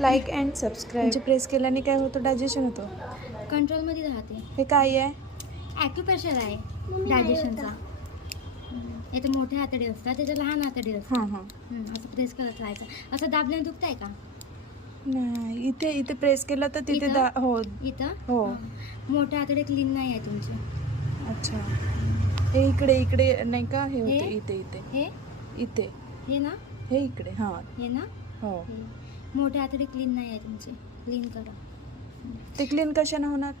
Like and subscribe. म्हणजे press केल्याने काय होतं? डायजेशन होतं. कंट्रोलमध्ये राहते. हे काय आहे? ॲक्युप्रेशर आहे डायजेशनचा. याचे मोठे आतडे असतात, त्याचे लहान आतडे असतात. हां हां. असं प्रेस करत राहायचं. असं दाबल्याने दुखत आहे का? नाही, इथे इथे प्रेस केलं तर तिथे इथं? हो. इथं हो. मोठे आतडे क्लीन नाही आहे तुमचे. अच्छा. हे इकडे इकडे नाही का? हे होते हे? इथे इथे हे इथे हे ना, हे इकडे. हां. हे ना, हो. हे. मोठे आतडे क्लीन नाही आहे तुमचे. क्लीन करा. ते क्लीन कशाने होणार?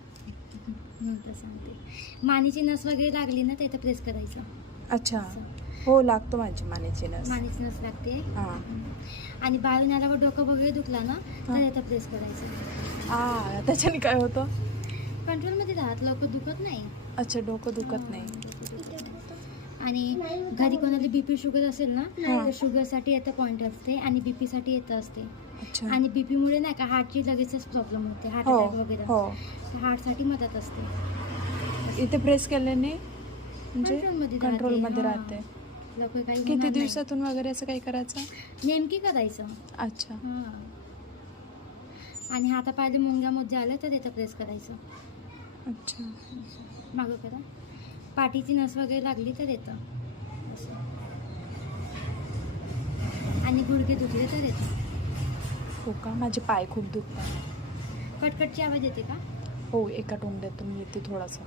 नंतर सांगते. मानेची नस वगैरे लागली ना, तर इथं प्रेस करायचं. अच्छा. हो, लागतो माझी मानेची नस. मानेची नस लागते. हां. आणि बाळून आल्यावर डोकं वगैरे दुखला ना, तर हां. इथं प्रेस करायचं. त्याच्याने काय होतं? कंट्रोलमध्ये राहत, लवकर दुखत नाही. अच्छा, डोकं दुखत नाही. आणि घरी कोणाला बीपी शुगर असेल ना, हां. तर शुगरसाठी येतं पॉईंट असते आणि बीपी साठी येतं असते. अच्छा. आणि बीपी मुळे नाही का हार्टची लगेचच प्रॉब्लेम होते, हार्ट हो अटॅक वगैरे. हो. हार्टसाठी मदत असते. इथे प्रेस केल्याने म्हणजे कंट्रोलमध्ये कंट्रोलमध्ये हां. राहते. लवकर काही किती होणार नाही. दिवसातून वगैरे असं काही करायचं? नेमकी करायचं. अच्छा. हां. आणि हातापायला मुंग्यामध्ये आलं तर इथं प्रेस करायचं. अच्छा. मागं करा. पाठीची नस वगैरे लागली तर येतं असं. आणि गुडघे दुखले तर येतं. हो का? माझे पाय खूप दुखतात. कटकटची आवाज येते का? हो, एका टोंड्यातून येते थोडासा.